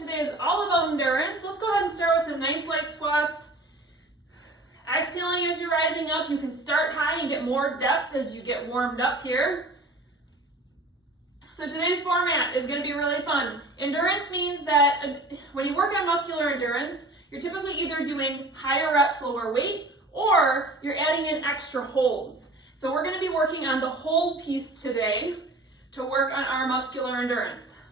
today is all about endurance. Let's go ahead and start with some nice light squats. Exhaling as you're rising up. You can start high and get more depth as you get warmed up here. So today's format is going to be really fun. Endurance means that when you work on muscular endurance, you're typically either doing higher reps, lower weight, or you're adding in extra holds. So we're going to be working on the hold piece today to work on our muscular endurance.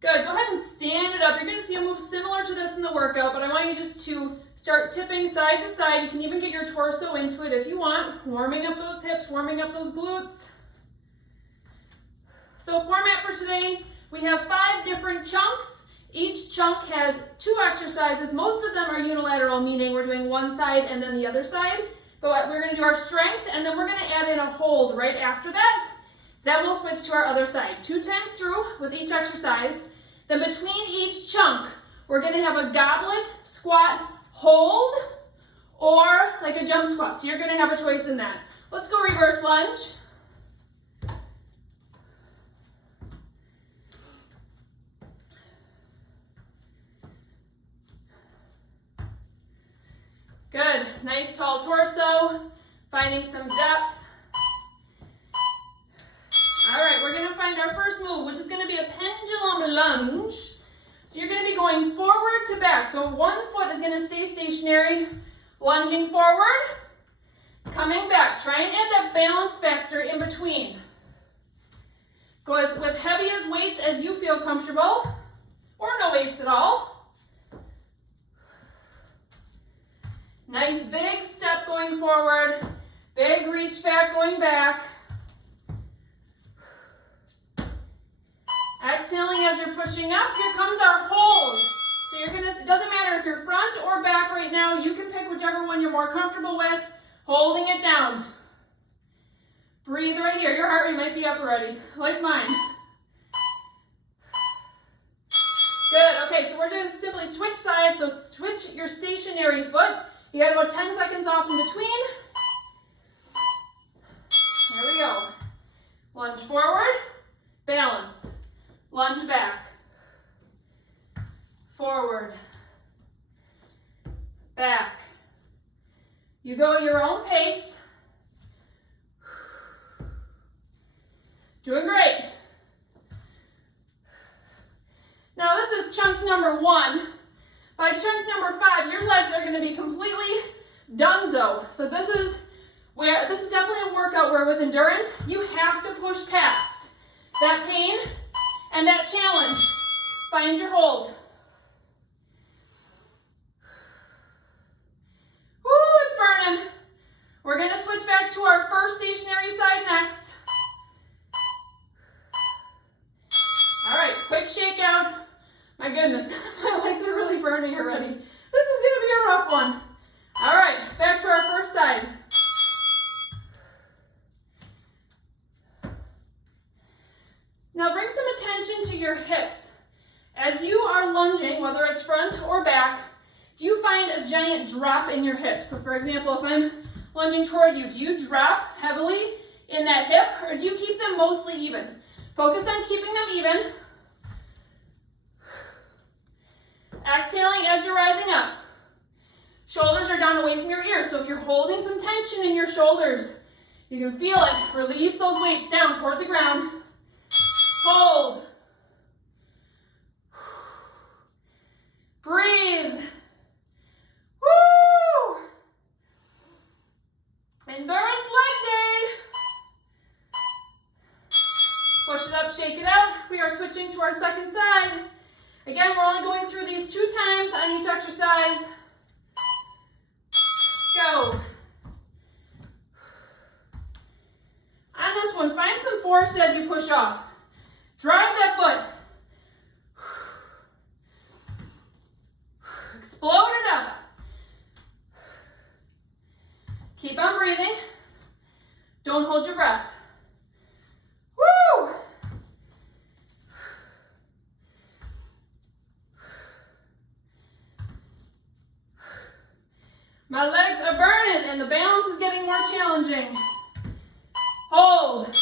Good, go ahead and stand it up. You're going to see a move similar to this in the workout, but I want you just to start tipping side to side. You can even get your torso into it if you want, warming up those hips, warming up those glutes. So format for today, we have 5 different chunks. Each chunk has 2 exercises. Most of them are unilateral, meaning we're doing one side and then the other side. But we're going to do our strength, and then we're going to add in a hold right after that. Then we'll switch to our other side. 2 times through with each exercise. Then between each chunk, we're going to have a goblet, squat, hold, or like a jump squat. So you're going to have a choice in that. Let's go reverse lunge. Good, nice tall torso, finding some depth. All right, we're gonna find our first move, which is gonna be a pendulum lunge. So you're gonna be going forward to back. So one foot is gonna stay stationary, lunging forward, coming back. Try and add that balance factor in between. Go as with heavy as weights as you feel comfortable, or no weights at all. Nice big step going forward, big reach back going back. Exhaling as you're pushing up, here comes our hold. So you're gonna, it doesn't matter if you're front or back right now, you can pick whichever one you're more comfortable with, holding it down. Breathe right here, your heart rate might be up already, like mine. Good, okay, so we're gonna simply switch sides, so switch your stationary foot. You got about 10 seconds off in between. Here we go. Lunge forward, balance. Lunge back, forward, back. You go at your own pace. Doing great. Now this is chunk number 1. By chunk number 5, your legs are going to be completely donezo. So this is definitely a workout where with endurance, you have to push past that pain and that challenge. Find your hold. Woo, it's burning. We're going to switch back to our first stationary side next. All right, quick shake out. My goodness, my legs are really burning already. This is going to be a rough one. All right, back to our first side. Now bring some attention to your hips. As you are lunging, whether it's front or back, do you find a giant drop in your hips? So for example, if I'm lunging toward you, do you drop heavily in that hip, or do you keep them mostly even? Focus on keeping them even. Exhaling as you're rising up. Shoulders are down away from your ears, so if you're holding some tension in your shoulders, you can feel it. Release those weights down toward the ground. Hold. Breathe. Woo! Endurance leg day. Push it up, shake it out. We are switching to our second side. Again, we're only going through these 2 times on each exercise. Go. On this one, find some force as you push off. Drive that foot. Explode it up. Keep on breathing. Don't hold your breath. Woo! My legs are burning and the balance is getting more challenging. Hold.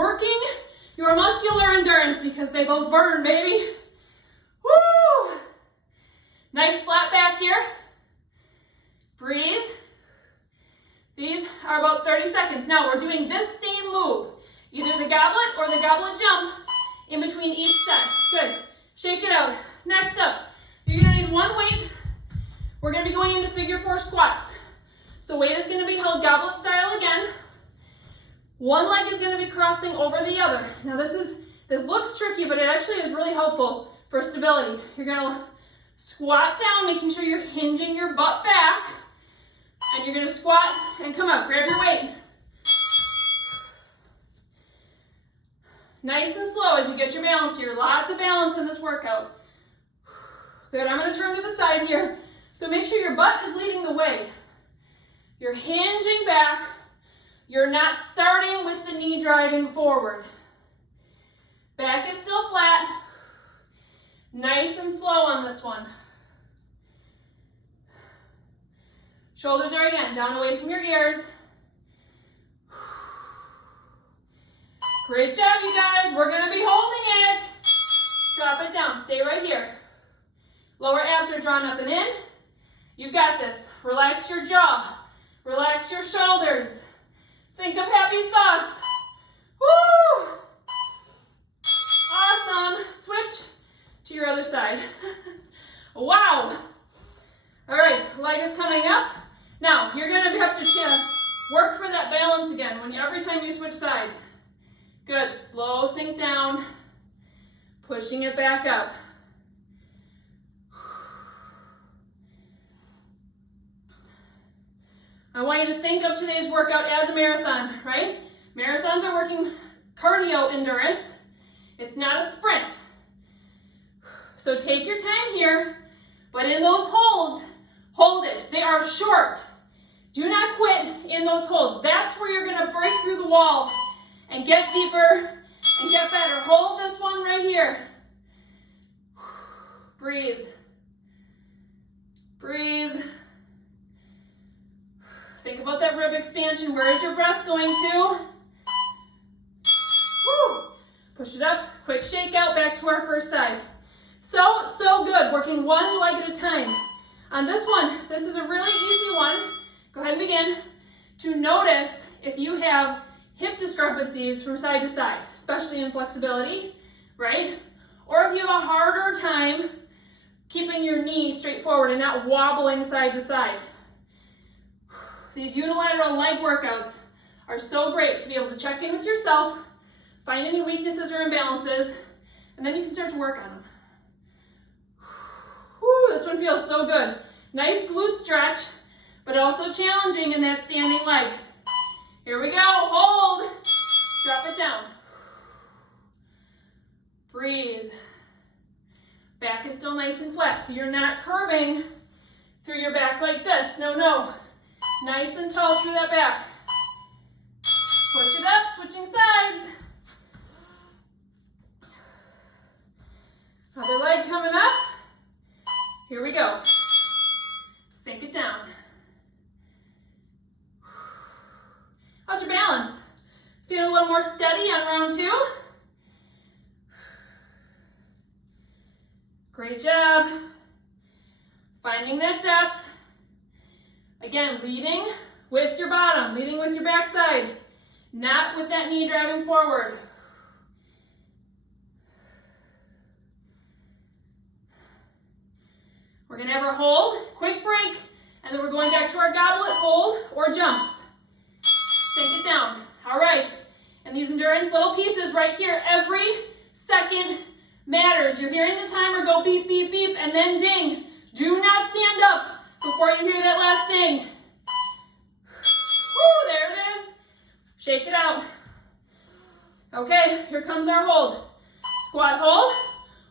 working your muscular endurance because they both burn, baby. Woo! Nice flat back here. Breathe. These are about 30 seconds. Now we're doing this same move, either the goblet or the goblet jump in between each set. Good. Shake it out. Next up, you're gonna need one weight. We're gonna be going into figure 4 squats. So weight is gonna be held goblet style again. One leg is gonna be crossing over the other. Now this looks tricky, but it actually is really helpful for stability. You're gonna squat down, making sure you're hinging your butt back. And you're gonna squat and come up, grab your weight. Nice and slow as you get your balance here. Lots of balance in this workout. Good, I'm gonna turn to the side here. So make sure your butt is leading the way. You're hinging back. You're not starting with the knee driving forward. Back is still flat. Nice and slow on this one. Shoulders are again down away from your ears. Great job, you guys. We're gonna be holding it. Drop it down, stay right here. Lower abs are drawn up and in. You've got this. Relax your jaw. Relax your shoulders. Think of happy thoughts. Woo! Awesome. Switch to your other side. Wow. All right, leg is coming up. Now, you're gonna have to work for that balance again every time you switch sides. Good, slow sink down, pushing it back up. I want you to think of today's workout as a marathon, right? Marathons are working cardio endurance. It's not a sprint. So take your time here, but in those holds, hold it. They are short. Do not quit in those holds. That's where you're gonna break through the wall and get deeper and get better. Hold this one right here. Breathe. Breathe. Think about that rib expansion. Where is your breath going to? Whew. Push it up. Quick shake out. Back to our first side. So good. Working one leg at a time. On this one, this is a really easy one. Go ahead and begin to notice if you have hip discrepancies from side to side, especially in flexibility, right? Or if you have a harder time keeping your knee straight forward and not wobbling side to side. These unilateral leg workouts are so great to be able to check in with yourself, find any weaknesses or imbalances, and then you can start to work on them. Whew, this one feels so good. Nice glute stretch, but also challenging in that standing leg. Here we go, hold, drop it down. Breathe. Back is still nice and flat, so you're not curving through your back like this. No. Nice and tall through that back. Push it up, switching sides. Other leg coming up. Here we go. Sink it down. How's your balance? Feel a little more steady on round 2? Great job. Finding that depth. Again, leading with your bottom, leading with your backside, not with that knee driving forward. We're gonna have our hold, quick break, and then we're going back to our goblet hold or jumps. Sink it down. All right, and these endurance little pieces right here, every second matters. You're hearing the timer go beep, beep, beep, and then ding. Do not stand up before you hear that last ding. Woo, there it is. Shake it out. Okay, here comes our hold. Squat hold,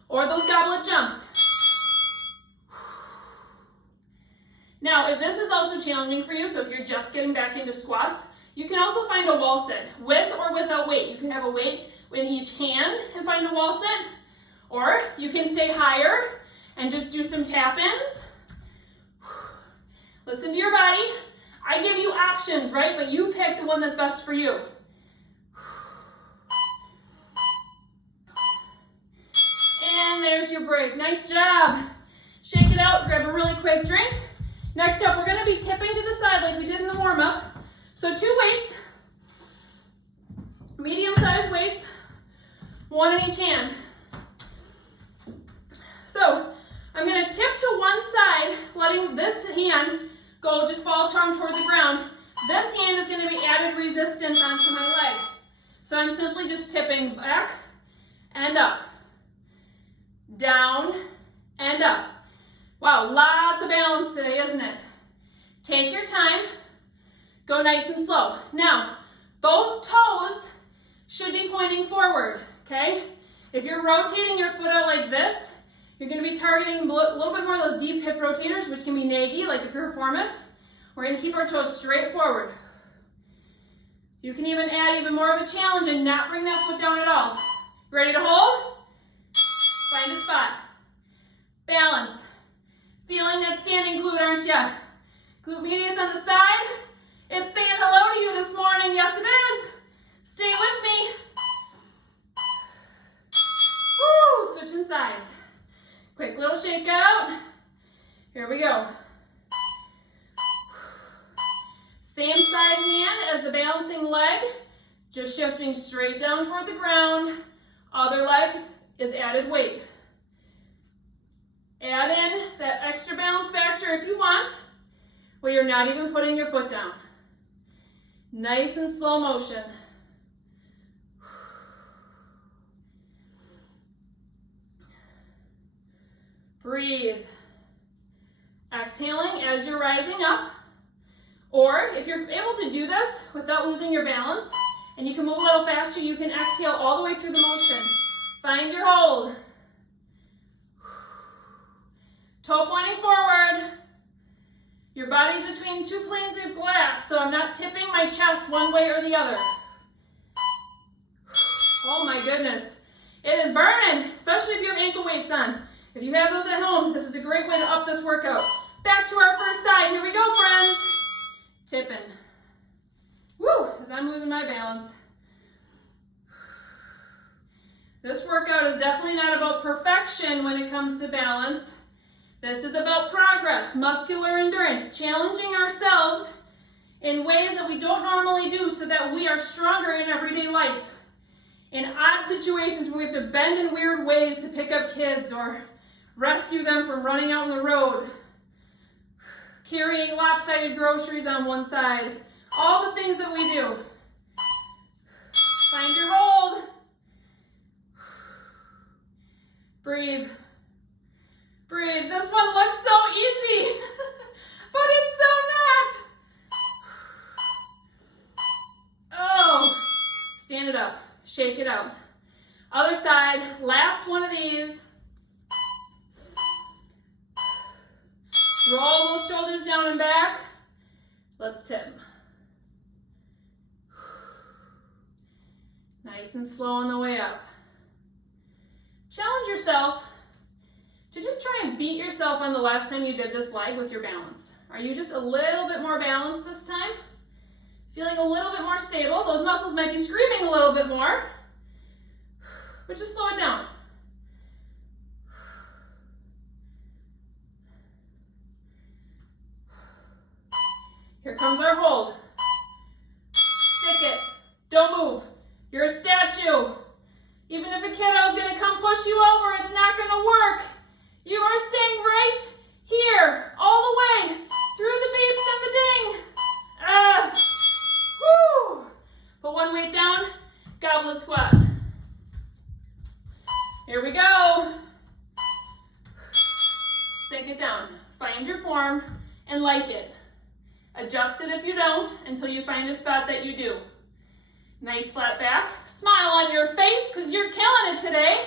or those goblet jumps. Now, if this is also challenging for you, so if you're just getting back into squats, you can also find a wall sit, with or without weight. You can have a weight in each hand and find a wall sit, or you can stay higher and just do some tap-ins. Listen to your body. I give you options, right? But you pick the one that's best for you. break. Nice job. Shake it out, grab a really quick drink. Next up, we're gonna be tipping to the side like we did in the warm-up. So 2 weights, medium-sized weights, 1 in each hand. So I'm gonna tip to one side, letting this hand go, just fall charm toward the ground. This hand is gonna be added resistance onto my leg. So I'm simply just tipping back and up, down and up. Wow, lots of balance today, isn't it? Take your time, go nice and slow. Now, both toes should be pointing forward, okay? If you're rotating your foot out like this, you're gonna be targeting a little bit more of those deep hip rotators, which can be naggy, like the piriformis. We're gonna keep our toes straight forward. You can even add even more of a challenge and not bring that foot down at all. Ready to hold? Find a spot. Balance. Feeling that standing glute, aren't ya? Glute medius on the side. It's saying hello to you this morning. Yes, it is. Stay with me. Woo, switching sides. Quick little shake out. Here we go. Same side hand as the balancing leg, just shifting straight down toward the ground. Other leg is added weight. Add in that extra balance factor if you want, where you're not even putting your foot down. Nice and slow motion. Breathe. Exhaling as you're rising up. Or if you're able to do this without losing your balance, and you can move a little faster, you can exhale all the way through the motion. Find your hold. Toe pointing forward. Your body's between 2 planes of glass, so I'm not tipping my chest one way or the other. Oh my goodness. It is burning, especially if you have ankle weights on. If you have those at home, this is a great way to up this workout. Back to our first side. Here we go, friends. Tipping. Woo, as I'm losing my balance. This workout is definitely not about perfection when it comes to balance. This is about progress, muscular endurance, challenging ourselves in ways that we don't normally do so that we are stronger in everyday life. In odd situations where we have to bend in weird ways to pick up kids or rescue them from running out on the road, carrying lopsided groceries on one side, all the things that we do. Find your hold. Breathe. Breathe. This one looks so easy, but it's so not. Oh, stand it up, shake it out. Other side, last one of these. Roll those shoulders down and back. Let's tip. Nice and slow on the way up. Challenge yourself to just try and beat yourself on the last time you did this leg with your balance. Are you just a little bit more balanced this time? Feeling a little bit more stable? Those muscles might be screaming a little bit more, but just slow it down. Here comes our hold. Stick it. Don't move. You're a statue. Even if a kiddo is going to come push you over, it's not going to work. You are staying right here, all the way, through the beeps and the ding. Whoo. Put one weight down, goblet squat. Here we go. Sink it down. Find your form and like it. Adjust it if you don't until you find a spot that you do. Nice flat back. Smile on your face because you're killing it today.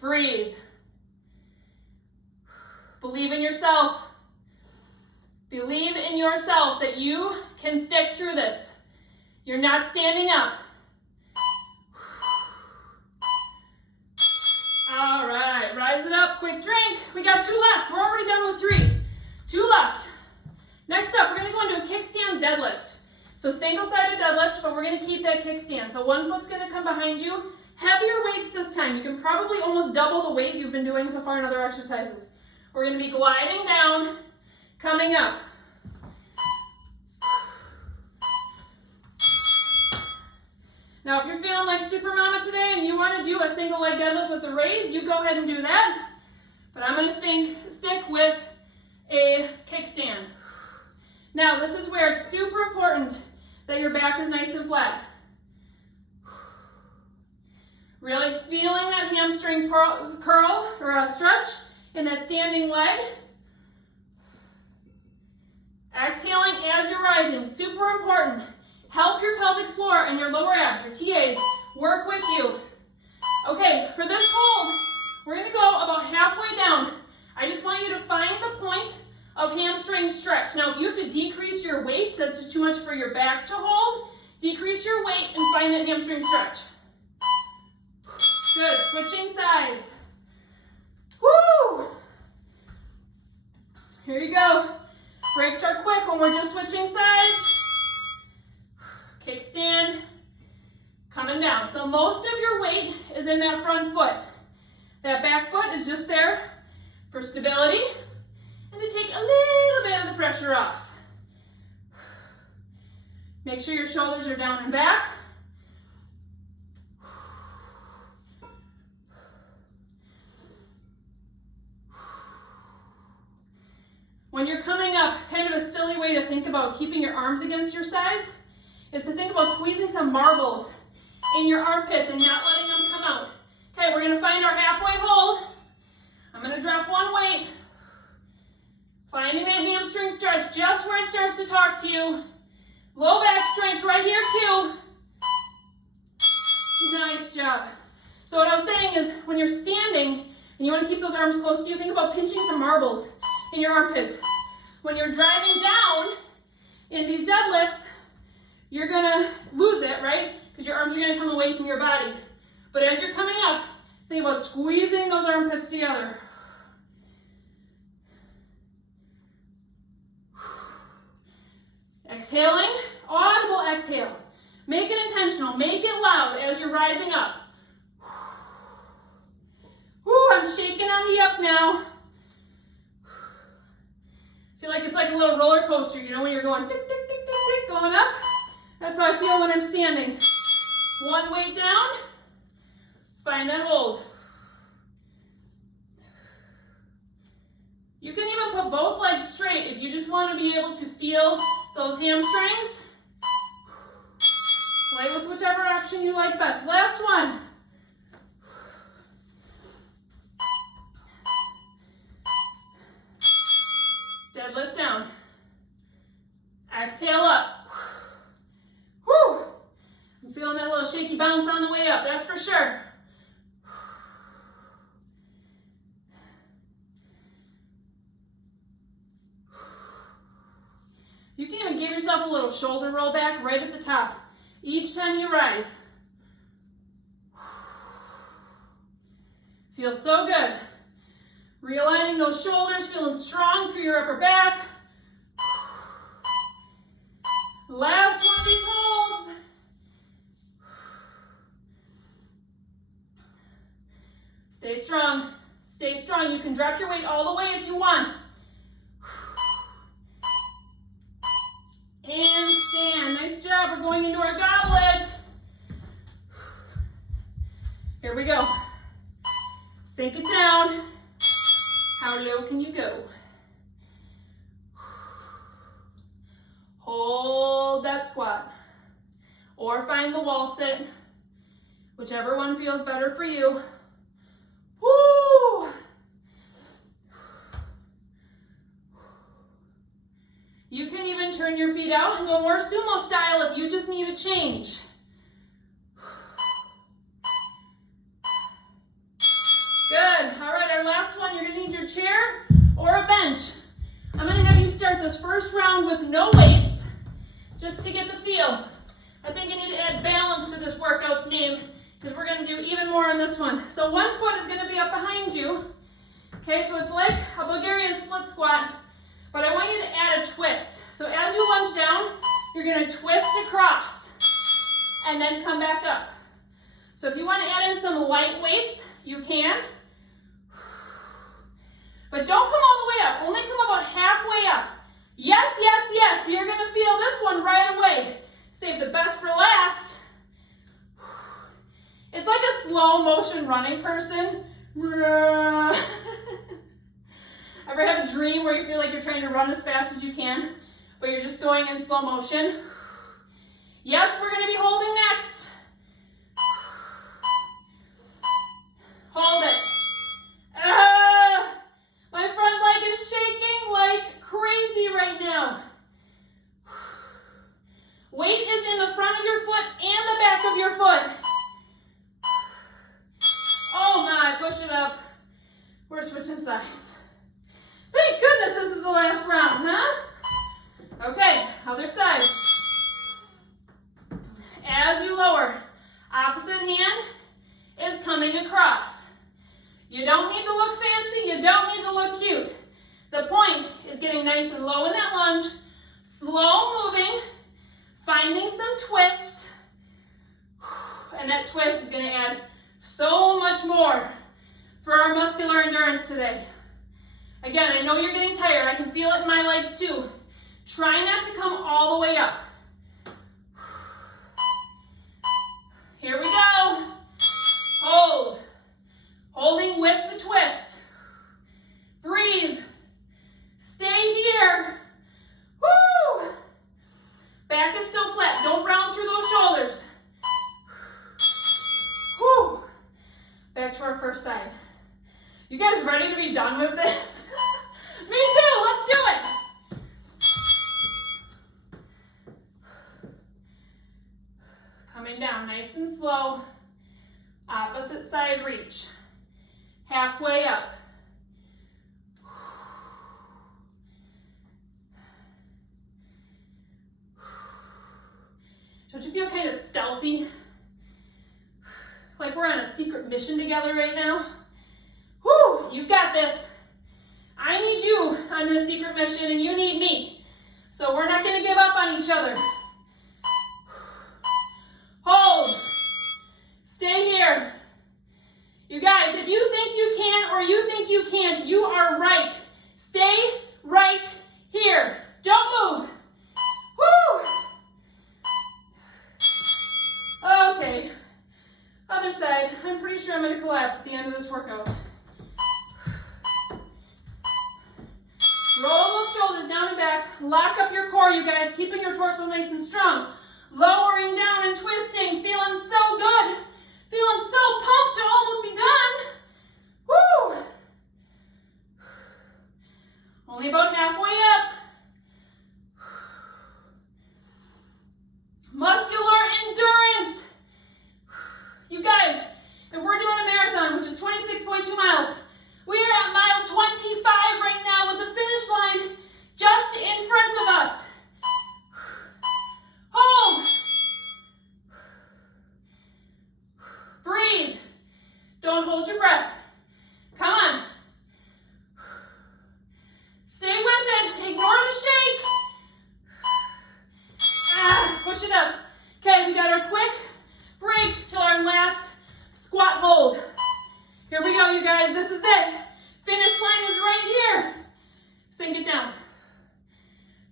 Breathe. Believe in yourself. Believe in yourself that you can stick through this. You're not standing up. All right, rise it up, quick drink. We got 2 left. We're already done with 3. 2 left. Next up, we're gonna go into a kickstand deadlift. So single-sided deadlift, but we're gonna keep that kickstand. So one foot's gonna come behind you, Heavier weights this time. You can probably almost double the weight you've been doing so far in other exercises. We're going to be gliding down, coming up. Now, if you're feeling like Super Mama today and you want to do a single leg deadlift with the raise, you go ahead and do that. But I'm going to stick with a kickstand. Now, this is where it's super important that your back is nice and flat. Really feeling that hamstring curl or a stretch in that standing leg. Exhaling as you're rising, super important. Help your pelvic floor and your lower abs, your TAs, work with you. Okay, for this hold, we're gonna go about halfway down. I just want you to find the point of hamstring stretch. Now, if you have to decrease your weight, that's just too much for your back to hold, decrease your weight and find that hamstring stretch. Good, switching sides. Woo! Here you go. Breaks are quick when we're just switching sides. Kickstand, coming down. So most of your weight is in that front foot. That back foot is just there for stability and to take a little bit of the pressure off. Make sure your shoulders are down and back. When you're coming up, kind of a silly way to think about keeping your arms against your sides is to think about squeezing some marbles in your armpits and not letting them come out. Okay, we're gonna find our halfway hold. I'm gonna drop one weight. Finding that hamstring stretch just where it starts to talk to you. Low back strength right here too. Nice job. So what I was saying is when you're standing and you wanna keep those arms close to you, think about pinching some marbles in your armpits. When you're driving down in these deadlifts, you're gonna lose it, right? Because your arms are gonna come away from your body. But as you're coming up, think about squeezing those armpits together. Exhaling, audible exhale. Make it intentional, make it loud as you're rising up. Woo, I'm shaking on the up now. Feel like it's like a little roller coaster, you know, when you're going tick, tick, tick, tick, tick, going up. That's how I feel when I'm standing. One weight down, find that hold. You can even put both legs straight if you just want to be able to feel those hamstrings. Play with whichever option you like best. Last one. Deadlift down. Exhale up. Whew. I'm feeling that little shaky bounce on the way up, that's for sure. You can even give yourself a little shoulder roll back right at the top each time you rise. Feels so good. Realigning those shoulders, feeling strong through your upper back. Last one of these holds. Stay strong. Stay strong. You can drop your weight all the way if you want. And stand. Nice job. We're going into our goblet. Here we go. Sink it down. How low can you go? Hold that squat. Or find the wall sit. Whichever one feels better for you. Woo! You can even turn your feet out and go more sumo style if you just need a change. Good. All right, our last one, you're gonna need your chair or a bench. I'm gonna have you start this first round with no weights, just to get the feel. I think I need to add balance to this workout's name, because we're gonna do even more on this one. So one foot is gonna be up behind you. Okay, so it's like a Bulgarian split squat, but I want you to add a twist. So as you lunge down, you're gonna twist across, and then come back up. So if you want to add in some light weights, you can. But don't come all the way up. Only come about halfway up. Yes, yes, yes. You're going to feel this one right away. Save the best for last. It's like a slow motion running person. Ever have a dream where you feel like you're trying to run as fast as you can, but you're just going in slow motion? Yes, we're going to be holding next. Hold it. My front leg is shaking like crazy right now. Weight is in the front of your foot and the back of your foot. Oh my, push it up. We're switching sides. Thank goodness this is the last round, huh? Okay, other side. As you lower, opposite hand is coming across. You don't need to look fancy, you don't need to look cute. The point is getting nice and low in that lunge, slow moving, finding some twist, and that twist is going to add so much more for our muscular endurance today. Again, I know you're getting tired. I can feel it in my legs too. Try not to come all the way up. Here we go. Hold. Holding with the twist. Breathe. Stay here. Woo! Back is still flat. Don't round through those shoulders. Whew. Back to our first side. You guys ready to be done with this? Me too. Let's do it. Coming down nice and slow. Opposite side reach. Halfway up. Don't you feel kind of stealthy? Like we're on a secret mission together right now? Whew, you've got this. I need you on this secret mission and you need me. So we're not going to give up on each other. Hold. Stay here. You guys, if you think you can or you think you can't, you are right. Stay right here. Don't move. Woo! Okay. Other side. I'm pretty sure I'm going to collapse at the end of this workout. Roll those shoulders down and back. Lock up your core, you guys. Keeping your torso nice and strong. Lowering down and twisting. Feeling so good. Feeling so pumped to almost be done. Woo! Only about halfway up. Muscular endurance. You guys, if we're doing a marathon, which is 26.2 miles, we are at mile 25 right now with the finish line just in front of us. Hold. Breathe. Don't hold your breath. Come on. Stay with it. Ignore the shake. Push it up. Okay, we got our quick break till our last squat hold. Here we go, you guys. This is it. Finish line is right here. Sink it down.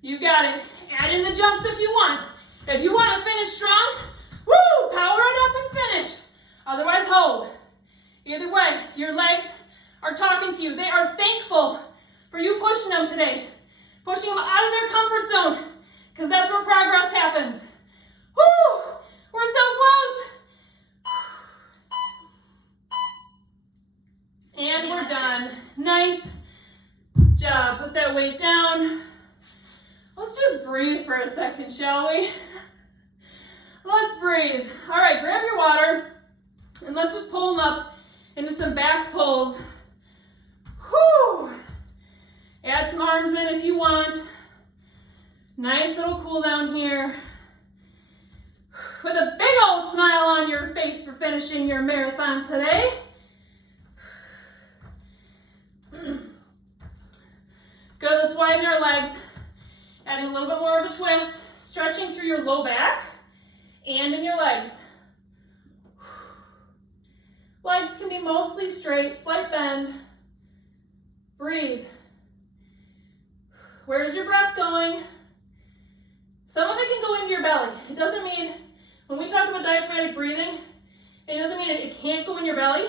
You got it. Add in the jumps if you want. If you want to finish strong, woo, power it up and finish. Otherwise, hold. Either way, your legs are talking to you. They are thankful for you pushing them today. Pushing them out of their comfort zone, because that's where progress happens. Woo! We're so close. And we're done. Nice job. Put that weight down. Let's just breathe for a second, shall we? Let's breathe. All right, grab your water and let's just pull them up into some back pulls. Whew. Add some arms in if you want. Nice little cool down here. With a big old smile on your face for finishing your marathon today. Good, let's widen our legs. Adding a little bit more of a twist. Stretching through your low back and in your legs. sitting mostly straight, slight bend. Breathe. Where's your breath going? Some of it can go into your belly. It doesn't mean, when we talk about diaphragmatic breathing, it doesn't mean it can't go in your belly.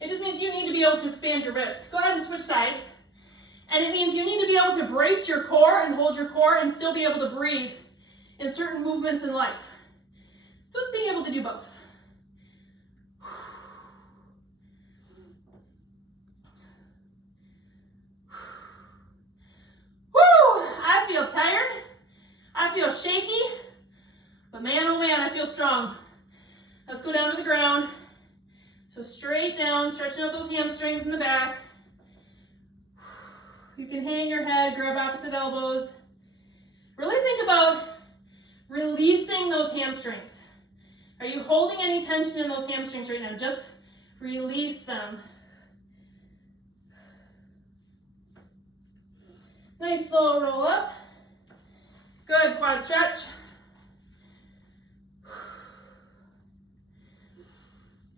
It just means you need to be able to expand your ribs. Go ahead and switch sides. And it means you need to be able to brace your core and hold your core and still be able to breathe in certain movements in life. So it's being able to do both. Woo! I feel tired. I feel shaky. But man, oh man, I feel strong. Let's go down to the ground. So straight down, stretching out those hamstrings in the back. You can hang your head, grab opposite elbows. Really think about releasing those hamstrings. Are you holding any tension in those hamstrings right now? Just release them. Nice slow roll up. Good, quad stretch.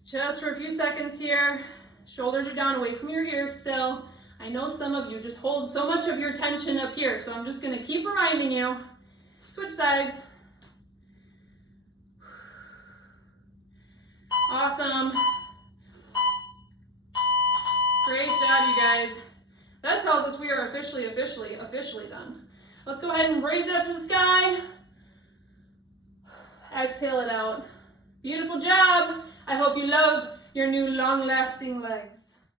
Just for a few seconds here. Shoulders are down, away from your ears still. I know some of you just hold so much of your tension up here, so I'm just gonna keep reminding you. Switch sides. Awesome. Great job, you guys. That tells us we are officially done. Let's go ahead and raise it up to the sky. Exhale it out. Beautiful job. I hope you love your new long-lasting legs.